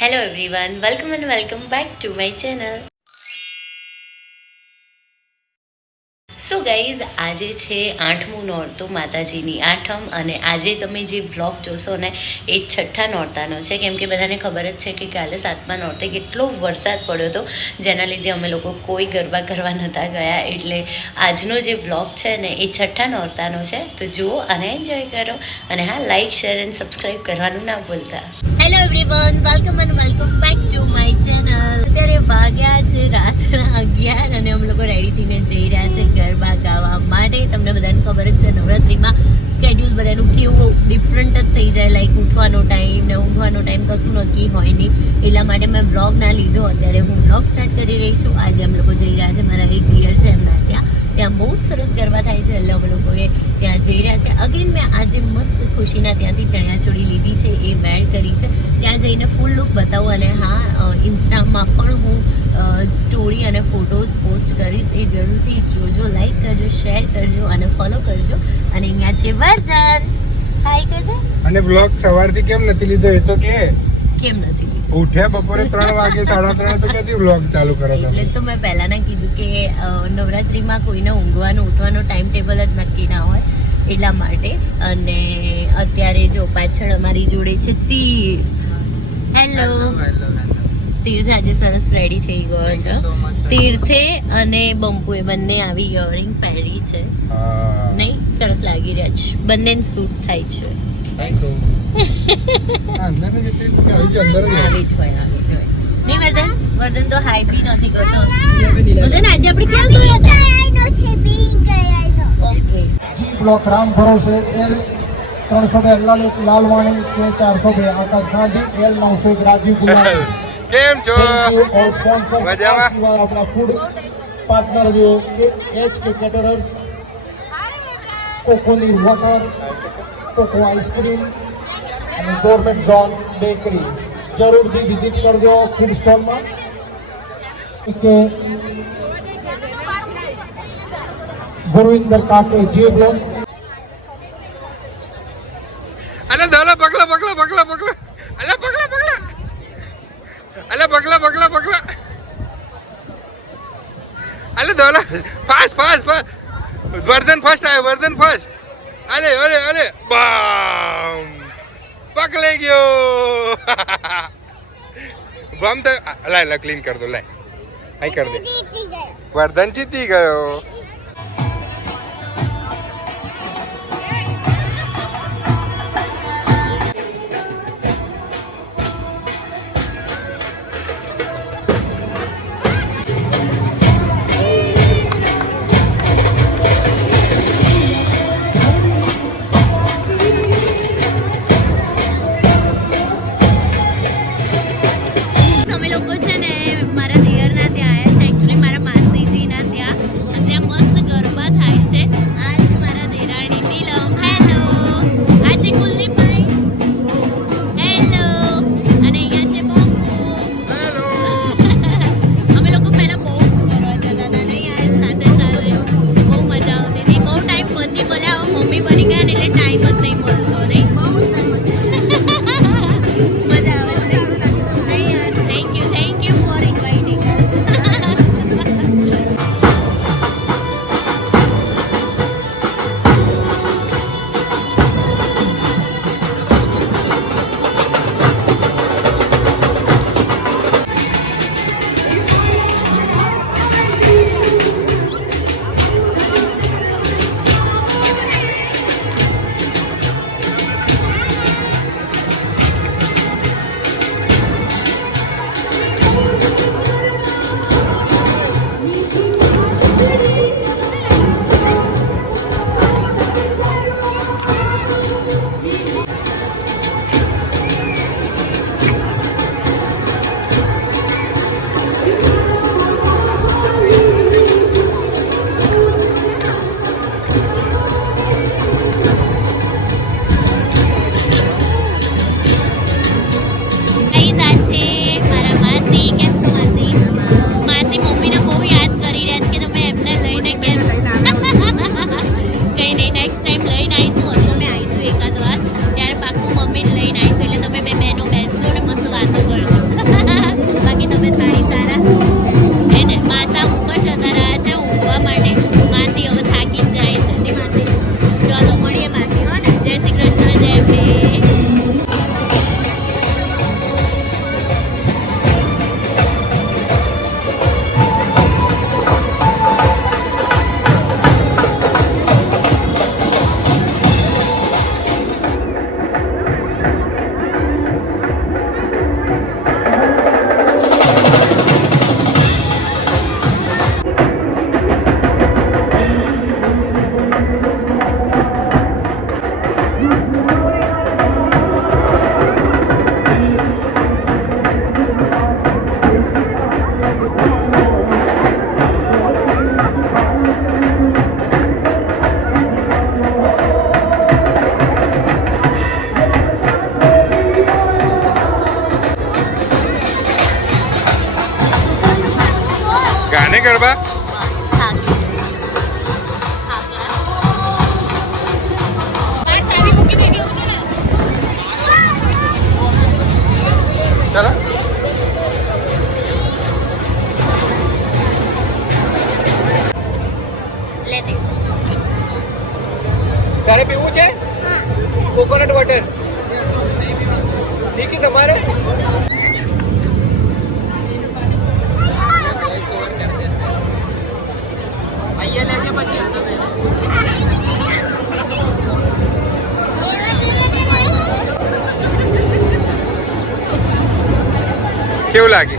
Hello everyone welcome and welcome back to my channel so guys આજે છે આઠમું નોરતું માતાજીની આઠમ અને આજે તમે જે વ્લોગ જોશો ને, એ છઠ્ઠા નોરતાનો છે. કેમ કે બધાને ખબર જ છે કે કાલે સાતમા નોરતે કેટલો વરસાદ પડ્યો હતો, જેના લીધે અમે લોકો કોઈ ગરબા કરવા નહોતા ગયા. એટલે આજનો જે વ્લોગ છે ને, એ છઠ્ઠા નોરતાનો છે. તો જુઓ અને એન્જોય કરો. અને હા લાઇક શેર એન્ડ સબસ્ક્રાઈબ કરવાનું ના ભૂલતા. Everyone welcome and welcome back to my channel અત્યારે વાગ્યા છે રાતના અગિયાર અને અમે લોકો રેડી થઈને જઈ રહ્યા છે ગરબા ગાવા માટે. તમને બધાને ખબર જ છે, નવરાત્રિમાં સ્કેડ્યુલ બધાનું કેવું ડિફરન્ટ જ થઈ જાય. લાઈક ઉઠવાનો ટાઈમ ને ઊંઘવાનો ટાઈમ કશું નક્કી હોય નહીં. એટલા માટે મેં બ્લોગ ના લીધો. અત્યારે હું બ્લોગ સ્ટાર્ટ કરી રહી છું. આજે અમે લોકો જઈ રહ્યા છે. મારા એક રિયલ છે એમના ત્યાં. ત્યાં બહુ જ સરસ ગરબા થાય છે. અલગ લોકોએ ત્યાં જઈ રહ્યા છે. અગેન મેં આજે મસ્ત ખુશીના ત્યાંથી ચણિયાચોળી લીધી છે. એ વેર કરી છે. ત્યાં જઈને ફૂલ લુક બતાવું અને હા ઇન્સ્ટામાં પણ હું સ્ટોરી અને ફોટોઝ પોસ્ટ કરીશ. એ જરૂરથી જોજો લાઈક કરજો શેર કરજો અને ફોલો કરજો. અને અહીંયા છે વર્ધન. હાય કરજો અને બ્લોગ સવારથી કેમ નથી લીધો? એ તો કે. કેમ નથી? ઉઠ્યા બપોરે ત્રણ વાગે સાડા ત્રણ તો ક્યાંથી વ્લોગ ચાલુ કરો એટલે તમે તો મેં પહેલાના કીધું કે નવરાત્રીમાં કોઈને ઊંઘવાનો ઉઠવાનો ટાઈમ ટેબલ જ નક્કી ના હોય એટલા માટે. અને અત્યારે જો પાછળ અમારી જોડે છે તીર્થ. હેલો તીર્થ આજે સરસ રેડી થઈ ગયો છે. તીર્થે અને બંપુએ બંને આવી ઇયરિંગ પહેરી છે. નહીં સરસ લાગી રહ્યા છે. બંને સૂટ થાય છે. Thank you. વર્ધન? વર્ધન તો હાઈ બી નથી કરતો. વર્ધન આજે આપણે ક્યાં ગયા હતા? ઓકે. જી બ્લોક રામ ભરોસે એલ ત્રણસો બે લાલ લાલવાણી કે ચારસો બે આકાશ ગાંધી એલ નવસો એક રાજીવ ગુલાબ કેમ છો? ઓલ સ્પોન્સર્સ મજામાં? આપણા food partner J K H K caterers કોકોની water coco ice cream government zone bakery. જરૂરથી વિઝિટ કરજો ફૂડ સ્ટોલમાં ગુરવિંદર કાકે, જે બ્લોક પગલા પગલા પગલા પગલા અલે પગલા પગલા અલે પગલા પગલા પગલા અલે Dhola fast fast fast Vardhan first આવ્યો, વર્ધન ફર્સ્ટ અલે અલે અલે. બમ પકડી ગયો. બમ તો લાય લા ક્લીન કર દો લાય. અહીં કર દે. વર્ધન જીતી ગયો. ટાઈમ નહીં ગરબા કેવું લાગે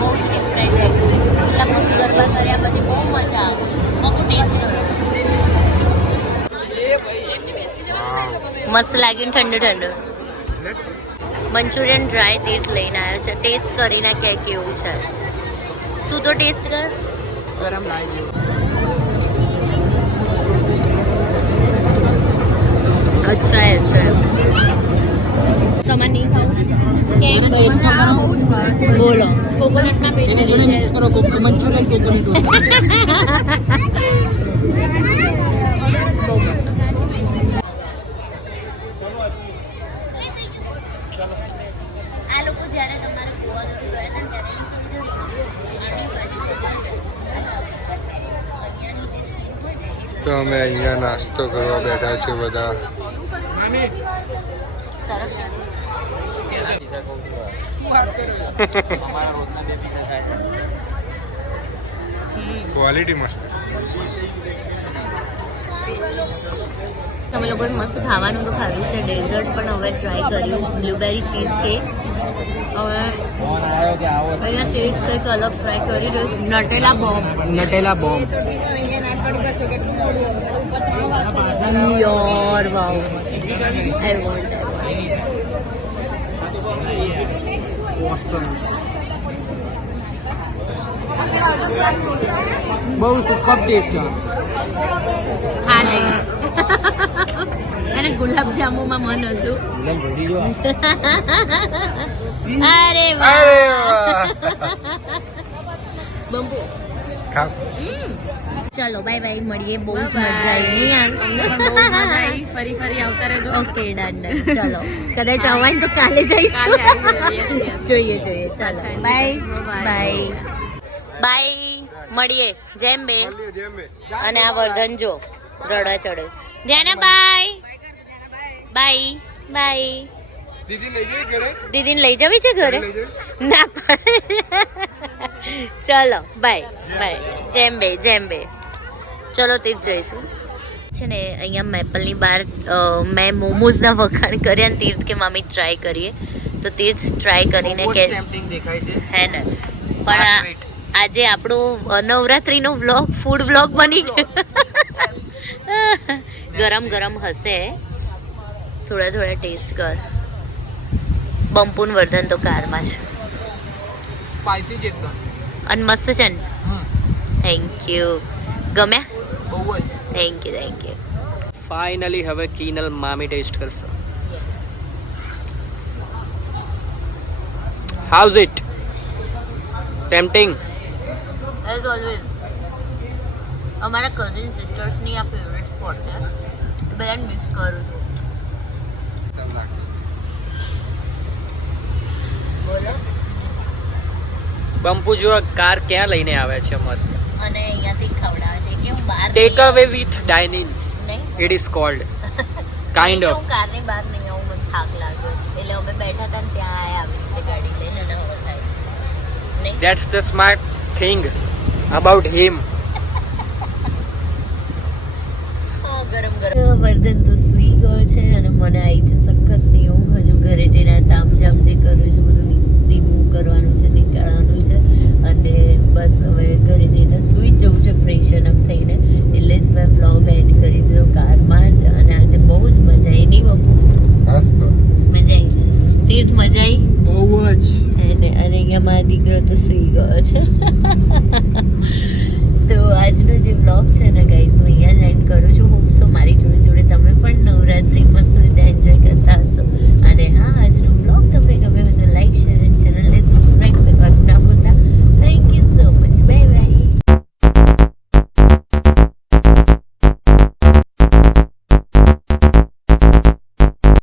બહુ જ ડિપ્રેશન એટલા મસ્ત ગરબા કર્યા પછી બહુ મજા આવે બહુ ટેસ્ટ મસ્ત લાગ્યું ઠંડુ. ઠંડુ મંચુરિયન ડ્રાય તીર્થ લઈને આવ્યો છે. ટેસ્ટ કરીને કે કેવું છે. તું તો ટેસ્ટ કર. ગરમ અચ્છા અચ્છા. તમારે નહીં ખાવું કેમ? ટેસ્ટ કરો. બોલો. કોકોનટમાં એની જોડે મિક્સ કરો મંચુરિયન કોકોનટ આ લોકો જ્યારે તમારે ગોવા ગયા હતા ત્યારે તો અમે અહીંયા નાસ્તો કરવા બેઠા છે બધા સરસ શું વાત કરો અમારા રોજના બે પીઝા થાય ક્વોલિટી મસ્ત. તમે લોકો મસ્ત ખાવાનું તો ખાધું છે. ડેઝર્ટ પણ હવે ટ્રાય કર્યું. બ્લુબેરી ચીઝ કેક હવે અહીંયા ટેસ્ટ કંઈક અલગ ટ્રાય કરી રહ્યો Nutella bomb Nutella bomb your wow I want બહુ સુપર ટેસ્ટ ખા લઈ અને ગુલાબ જાંબુમાં મન હતું. અરે બંબુ. ચલો બાય બાય મળીએ. બહુ જ મજા આવી. નહીં ફરી ફરી આવતા રહેજો. ઓકે ડન ડન ચલો. કદાચ આવવાય તો કાલે જઈશું. જોઈએ જોઈએ. ચાલો. બાય બાય બાય મળીએ. જેમ બે. અને આ વર્ધન જો રડા ચડે. જેને બાય. બાય. બાય. દીદી લઈ દીદીને લઈ જવી છે ઘરે? ના ચલો બાય. બાય. જેમ બે જેમ બે. ચલો તીર્થ જઈશું. છે ને અહીંયા મેપલની બહાર મેં મોમોઝના વખાણ કર્યા અને તીર્થ કે મામી ટ્રાય કરીએ. તો તીર્થ ટ્રાય કરીને કે હે ને. પણ આજે આપણો નવરાત્રીનો વ્લોગ ફૂડ વ્લોગ બની ગયો. ગરમ ગરમ હશે. થોડા થોડા ટેસ્ટ કર. બંપુન વર્ધન તો કારમાં છે જ એકદમ. અને મસ્ત છે ને? થેન્ક યુ ગમ્યા? બહુ જ. Thank you thank you finally હવે કિનલ મામી ટેસ્ટ કરશે. How's it Tempting? As always. અમારા કઝિન સિસ્ટર્સની આ ફેવરેટ સ્પોટ છે. બધાને મિસ કરું છું. બોલો. બંપુ જો કાર ક્યાં લઈને આવે છે મસ્ત. અને અહીંયાથી ખવડાવે છે કે હું બહાર ટેક અવે વિથ ડાઇનિંગ નહીં. It is cold kind of કારની બહાર નહીં આવું મને થાક લાગ્યો છે એટલે અમે બેઠા હતા ને ત્યાં આયા આવી રીતે ગાડી લઈને અને હવે થાય નહીં? That's the smart thing about him. ગરમ ગરમ. વર્ધન તો સૂઈ ગયો છે અને મને આવી છે સખતની ઊંઘ હજુ ઘરે જઈને તામઝામ જે કરું છું આજનો જે બ્લોગ છે ને ગાઈઝ